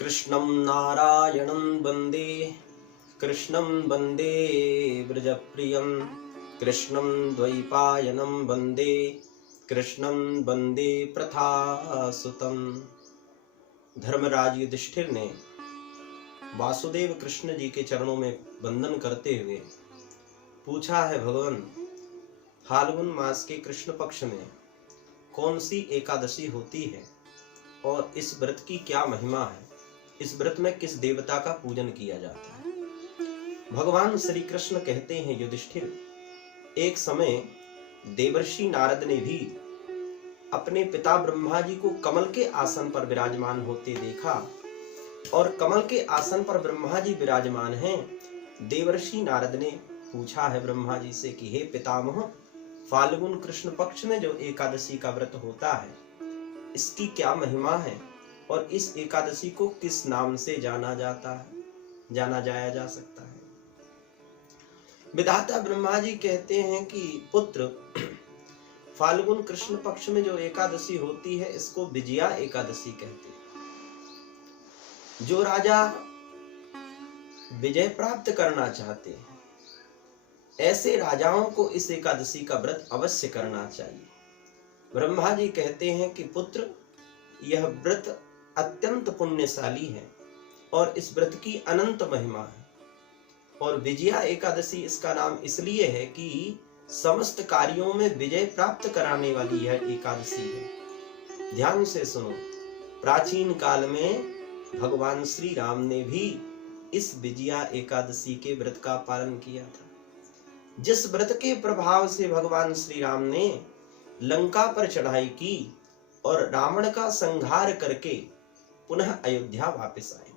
कृष्णं नारायणं वन्दे कृष्णं वन्दे व्रजप्रियं कृष्णं द्वैपायनं वन्दे कृष्णं वन्दे प्रथासुतं। धर्मराज युधिष्ठिर ने वासुदेव कृष्ण जी के चरणों में वंदन करते हुए पूछा है, भगवान, फाल्गुन मास के कृष्ण पक्ष में कौन सी एकादशी होती है और इस व्रत की क्या महिमा है? इस व्रत में किस देवता का पूजन किया जाता है? भगवान श्री कृष्ण कहते हैं, युधिष्ठिर, एक समय देवर्षि नारद ने भी अपने पिता ब्रह्मा जी को कमल के आसन पर विराजमान होते देखा और कमल के आसन पर ब्रह्मा जी विराजमान हैं। देवर्षि नारद ने पूछा है ब्रह्मा जी से कि हे पितामह, फाल्गुन कृष्ण पक्ष में जो एकादशी का व्रत होता है इसकी क्या महिमा है और इस एकादशी को किस नाम से जाना जाया जा सकता है? विधाता ब्रह्मा जी कहते हैं कि पुत्र, फाल्गुन कृष्ण पक्ष में जो एकादशी होती है इसको विजया एकादशी कहते हैं। जो राजा विजय प्राप्त करना चाहते हैं ऐसे राजाओं को इस एकादशी का व्रत अवश्य करना चाहिए। ब्रह्मा जी कहते हैं कि पुत्र, यह व्रत अत्यंत पुण्यशाली है और इस व्रत की अनंत महिमा है। और विजया एकादशी इसका नाम इसलिए है कि समस्त कार्यों में विजय प्राप्त कराने वाली यह एकादशी है। ध्यान से सुनो, प्राचीन काल में भगवान श्री राम ने भी इस विजया एकादशी के व्रत का पालन किया था, जिस व्रत के प्रभाव से भगवान श्री राम ने लंका पर चढ़ाई की और रावण का संहार करके पुनः अयोध्या वापस आए।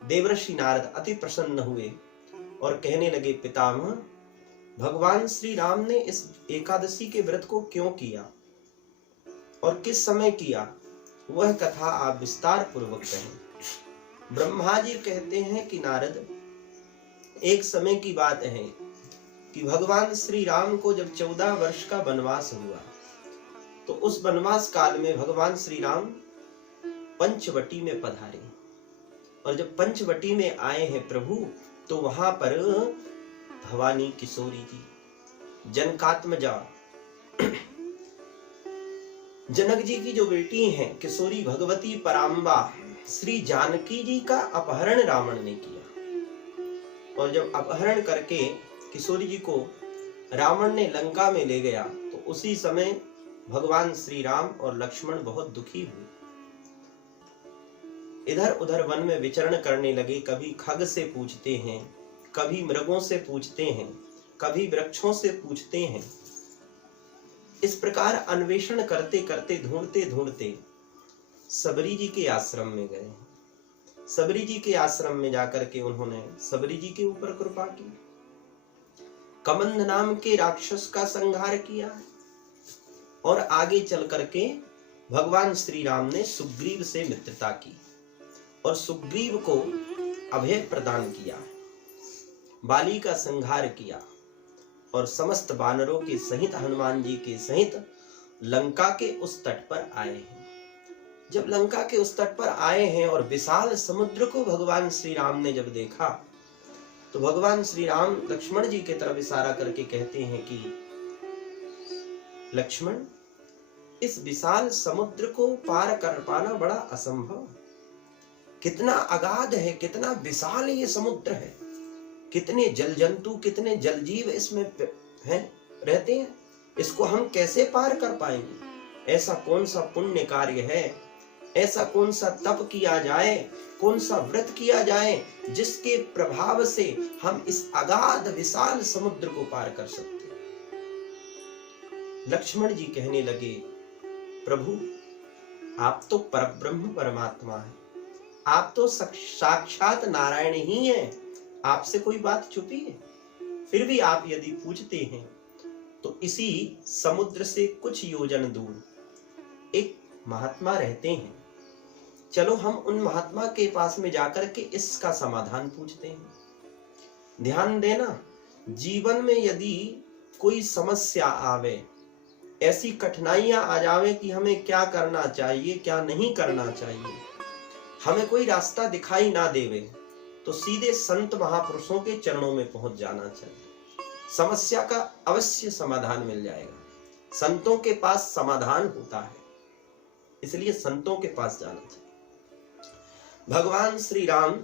देवर्षि नारद अति प्रसन्न हुए और कहने लगे, पितामह, भगवान श्री राम ने इस एकादशी के व्रत को क्यों किया और किस समय किया, वह कथा आप विस्तार पूर्वक कहें। ब्रह्मा जी कहते हैं कि नारद, एक समय की बात है कि भगवान श्री राम को जब 14 वर्ष का वनवास हुआ तो उस वनवास काल में भगवान श्री राम पंचवटी में पधारे और जब पंचवटी में आए हैं प्रभु, तो वहां पर भवानी किशोरी जी, जनकात्मजा, जनक जी की जो बेटी हैं किशोरी भगवती पराम्बा, श्री जानकी जी का अपहरण रावण ने किया। और जब अपहरण करके किशोरी जी को रावण ने लंका में ले गया तो उसी समय भगवान श्री राम और लक्ष्मण बहुत दुखी हुए। इधर उधर वन में विचरण करने लगे, कभी खग से पूछते हैं, कभी मृगों से पूछते हैं, कभी वृक्षों से पूछते हैं। इस प्रकार अन्वेषण करते करते ढूंढते ढूंढते सबरी जी के आश्रम में गए। सबरी जी के आश्रम में जाकर के उन्होंने सबरी जी के ऊपर कृपा की, कमंद नाम के राक्षस का संहार किया और आगे चल करके भगवान श्री राम ने सुग्रीव से मित्रता की और सुग्रीव को अभय प्रदान किया, बाली का संहार किया और समस्त वानरों के सहित हनुमान जी के सहित लंका के उस तट पर आए हैं। जब लंका के उस तट पर आए हैं और विशाल समुद्र को भगवान श्री राम ने जब देखा तो भगवान श्री राम लक्ष्मण जी की तरफ इशारा करके कहते हैं कि लक्ष्मण, इस विशाल समुद्र को पार कर पाना बड़ा असंभव। कितना अगाध है, कितना विशाल ये समुद्र है, कितने जल जंतु, कितने जल जीव इसमें हैं, रहते हैं, इसको हम कैसे पार कर पाएंगे? ऐसा कौन सा पुण्य कार्य है, ऐसा कौन सा तप किया जाए, कौन सा व्रत किया जाए जिसके प्रभाव से हम इस अगाध विशाल समुद्र को पार कर सकते हैं? लक्ष्मण जी कहने लगे, प्रभु, आप तो परब्रह्म परमात्मा हैं, आप तो साक्षात नारायण ही हैं, आपसे कोई बात छुपी है? फिर भी आप यदि पूछते हैं तो इसी समुद्र से कुछ योजन दूर एक महात्मा रहते हैं, चलो हम उन महात्मा के पास में जाकर के इसका समाधान पूछते हैं। ध्यान देना, जीवन में यदि कोई समस्या आवे, ऐसी कठिनाइयां आ जावे कि हमें क्या करना चाहिए क्या नहीं करना चाहिए, हमें कोई रास्ता दिखाई ना देवे तो सीधे संत महापुरुषों के चरणों में पहुंच जाना चाहिए। समस्या का अवश्य समाधान मिल जाएगा। संतों के पास समाधान होता है, इसलिए संतों के पास जाना चाहिए। भगवान श्री राम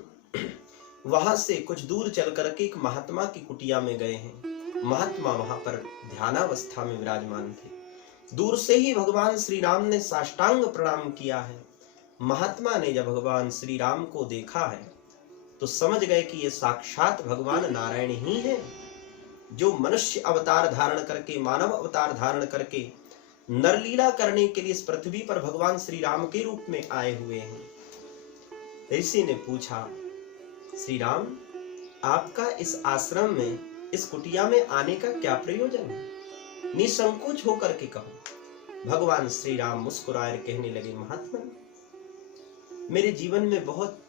वहां से कुछ दूर चल करके एक महात्मा की कुटिया में गए हैं। महात्मा वहां पर ध्यानावस्था में विराजमान थे। दूर से ही भगवान श्री राम ने साष्टांग प्रणाम किया है। महात्मा ने जब भगवान श्री राम को देखा है तो समझ गए कि ये साक्षात भगवान नारायण ही है, जो मनुष्य अवतार धारण करके, मानव अवतार धारण करके नरलीला करने के लिए इस पृथ्वी पर भगवान श्री राम के रूप में आए हुए हैं। ऋषि ने पूछा, श्री राम, आपका इस आश्रम में, इस कुटिया में आने का क्या प्रयोजन है? निसंकोच होकर के कहो। भगवान श्री राम मुस्कुराए कहने लगे, महात्मा, मेरे जीवन में बहुत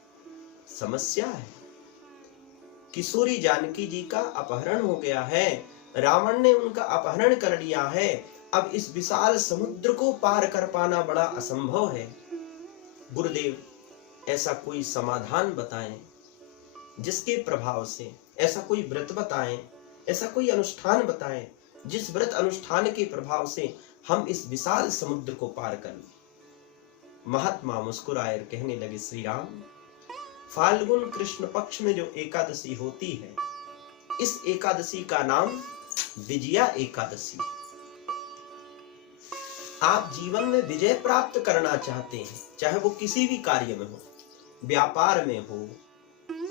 समस्या है। किशोरी जानकी जी का अपहरण हो गया है, रावण ने उनका अपहरण कर लिया है। अब इस विशाल समुद्र को पार कर पाना बड़ा असंभव है। गुरुदेव, ऐसा कोई समाधान बताएं जिसके प्रभाव से, ऐसा कोई व्रत बताएं, ऐसा कोई अनुष्ठान बताएं जिस व्रत अनुष्ठान के प्रभाव से हम इस विशाल समुद्र को पार कर लें। महात्मा मुस्कुराए कहने लगे, श्री राम, फाल्गुन कृष्ण पक्ष में जो एकादशी होती है, इस एकादशी का नाम विजया एकादशी। आप जीवन में विजय प्राप्त करना चाहते हैं, चाहे वो किसी भी कार्य में हो, व्यापार में हो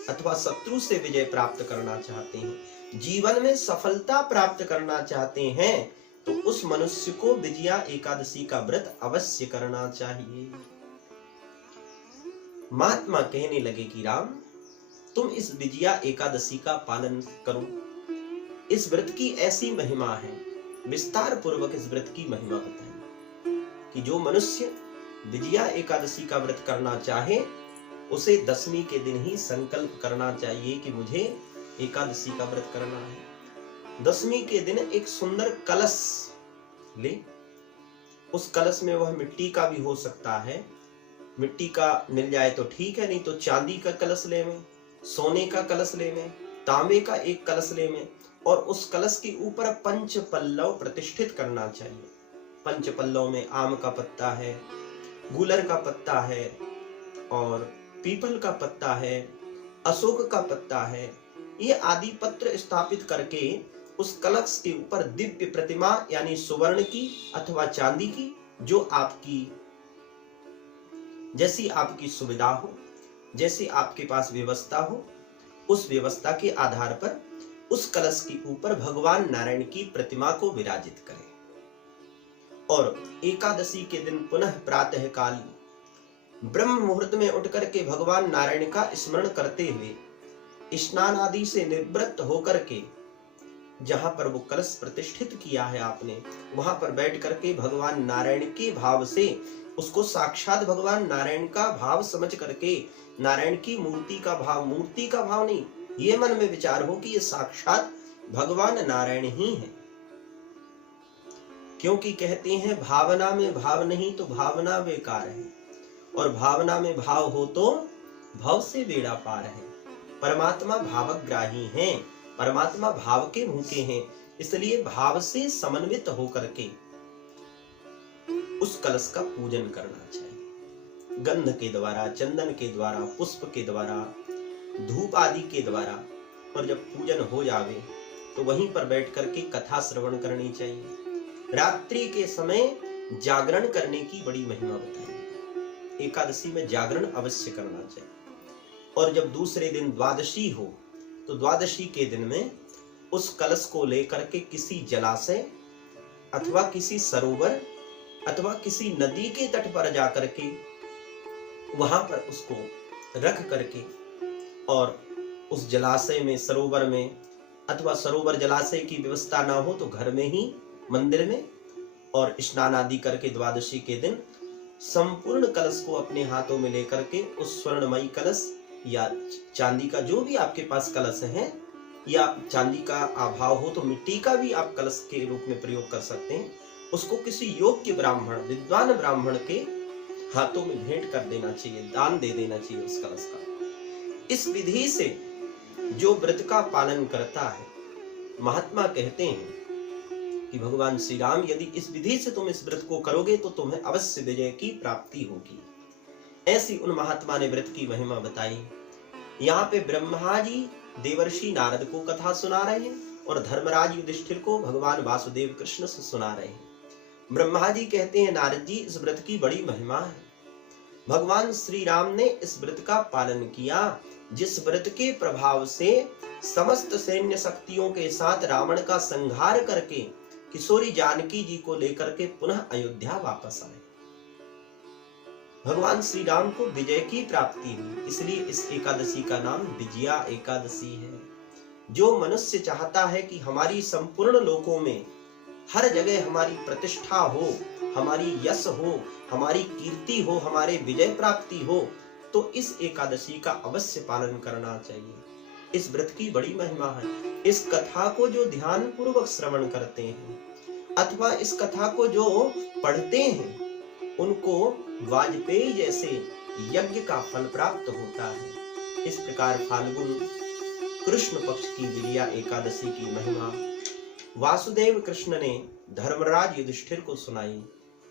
अथवा शत्रु से विजय प्राप्त करना चाहते हैं, जीवन में सफलता प्राप्त करना चाहते हैं, तो उस मनुष्य को विजया एकादशी का व्रत अवश्य करना चाहिए। महात्मा कहने लगे कि राम, तुम इस विजया एकादशी का पालन करो। इस व्रत की ऐसी महिमा है, विस्तार पूर्वक इस व्रत की महिमा बताएं कि जो मनुष्य विजया एकादशी का व्रत करना चाहे उसे दशमी के दिन ही संकल्प करना चाहिए कि मुझे एकादशी का व्रत करना है। दशमी के दिन एक सुंदर कलश ले, उस कलश में वह मिट्टी का भी हो सकता है, मिट्टी का मिल जाए तो ठीक है, नहीं तो चांदी का कलश ले में, सोने का कलश ले में, तांबे का एक कलश ले में, और उस कलश के ऊपर पंच पल्लव प्रतिष्ठित करना चाहिए। पंच पल्लव में आम का पत्ता है, गूलर का पत्ता है, और पीपल का पत्ता है, अशोक का पत्ता है, ये आदि पत्र स्थापित करके उस कलश के ऊपर दिव्य प्रतिमा यानी सुवर्ण की अथवा चांदी की, जो आपकी जैसी आपकी सुविधा हो, जैसी आपके पास व्यवस्था हो, उस व्यवस्था के आधार पर उस कलश के ऊपर भगवान नारायण की प्रतिमा को विराजित करें। और एकादशी के दिन पुनः प्रातः काल ब्रह्म मुहूर्त में उठ करके भगवान नारायण का स्मरण करते हुए स्नान आदि से निवृत्त होकर के जहां पर वो कलश प्रतिष्ठित किया है आपने, वहां पर बैठ करके भगवान नारायण के भाव से उसको साक्षात भगवान नारायण का भाव समझ करके, नारायण की मूर्ति का भाव, मूर्ति का भाव नहीं, ये मन में विचार हो कि ये साक्षात भगवान नारायण ही है। क्योंकि कहते हैं भावना में भाव नहीं तो भावना बेकार है, और भावना में भाव हो तो भव से बेड़ा पार है। परमात्मा भावग्राही हैं, परमात्मा भाव के भूखे हैं, इसलिए भाव से समन्वित होकर के उस कलश का पूजन करना चाहिए। गंध के द्वारा, चंदन के द्वारा, पुष्प के द्वारा, धूप आदि के द्वारा। और जब पूजन हो जावे तो वहीं पर बैठ करके कथा श्रवण करनी चाहिए। रात्रि के समय जागरण करने की बड़ी महिमा बताई। एकादशी में जागरण अवश्य करना चाहिए। और जब दूसरे दिन द्वादशी हो तो द्वादशी के दिन में उस कलश को लेकर के किसी जलाशय अथवा किसी सरोवर अथवा किसी नदी के तट पर जाकर के वहां पर उसको रख करके, और उस जलाशय में, सरोवर में, अथवा सरोवर जलाशय की व्यवस्था ना हो तो घर में ही मंदिर में, और स्नान आदि करके द्वादशी के दिन संपूर्ण कलश को अपने हाथों में लेकर के उस स्वर्णमयी कलश या चांदी का, जो भी आपके पास कलश है, या चांदी का अभाव हो तो मिट्टी का भी आप कलश के रूप में प्रयोग कर सकते हैं, उसको किसी योग्य ब्राह्मण, विद्वान ब्राह्मण के हाथों में भेंट कर देना चाहिए, दान दे देना चाहिए उसका। इस विधि से जो व्रत का पालन करता है, महात्मा कहते हैं कि भगवान श्री राम यदि इस विधि से तुम इस व्रत को करोगे तो तुम्हें अवश्य विजय की प्राप्ति होगी। ऐसी उन महात्मा ने व्रत की महिमा बताई। यहाँ पे ब्रह्मा जी देवर्षि नारद को कथा सुना रहे हैं और धर्मराज युधिष्ठिर को भगवान वासुदेव कृष्ण से सुना रहे हैं। ब्रह्मा जी कहते हैं, नारद जी, इस व्रत की बड़ी महिमा है। भगवान श्री राम ने इस व्रत का पालन किया, जिस व्रत के प्रभाव से समस्त सैन्य शक्तियों के साथ रावण का संहार करके किशोरी जानकी जी को लेकर के पुनः अयोध्या वापस आए। भगवान श्री राम को विजय की प्राप्ति हुई, इसलिए इस एकादशी का नाम विजया एकादशी है। जो मनुष्य चाहता है कि हमारी संपूर्ण लोकों में हर जगह हमारी प्रतिष्ठा हो, हमारी यश हो, हमारी कीर्ति हो, हमारे विजय प्राप्ति हो, तो इस एकादशी का अवश्य पालन करना चाहिए। इस व्रत की बड़ी महिमा है। इस कथा को जो ध्यान पूर्वक श्रवण करते हैं अथवा इस कथा को जो पढ़ते हैं, उनको वाजपेयी जैसे यज्ञ का फल प्राप्त होता है। इस प्रकार फाल्गुन कृष्ण पक्ष की विजया एकादशी की महिमा वासुदेव कृष्ण ने धर्मराज युधिष्ठिर को सुनाई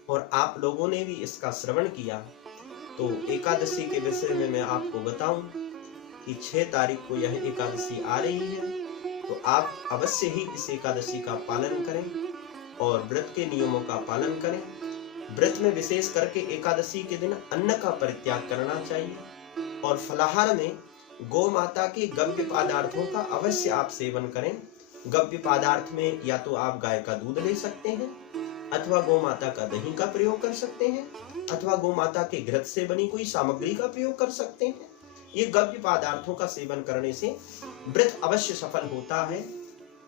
और आप लोगों ने भी इसका श्रवण किया। तो एकादशी के विषय में मैं आपको बताऊं कि 6 तारीख को यह एकादशी आ रही है, तो आप अवश्य ही इस एकादशी का पालन करें और व्रत के नियमों का पालन करें। व्रत में विशेष करके एकादशी के दिन अन्न का परित्याग करना चाहिए और फलाहार में गौ माता के गव्य पदार्थों का अवश्य आप सेवन करें। गव्य पदार्थ में या तो आप गाय का दूध ले सकते हैं अथवा गौ माता का दही का प्रयोग कर सकते हैं अथवा गौ माता के घृत से बनी कोई सामग्री का प्रयोग कर सकते हैं। ये गव्य पदार्थों का सेवन करने से व्रत अवश्य सफल होता है।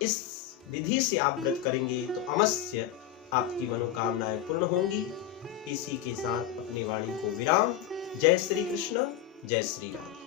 इस विधि से आप व्रत करेंगे तो अवश्य आपकी मनोकामनाएं पूर्ण होंगी। इसी के साथ अपनी वाणी को विराम। जय श्री कृष्ण, जय श्री राम।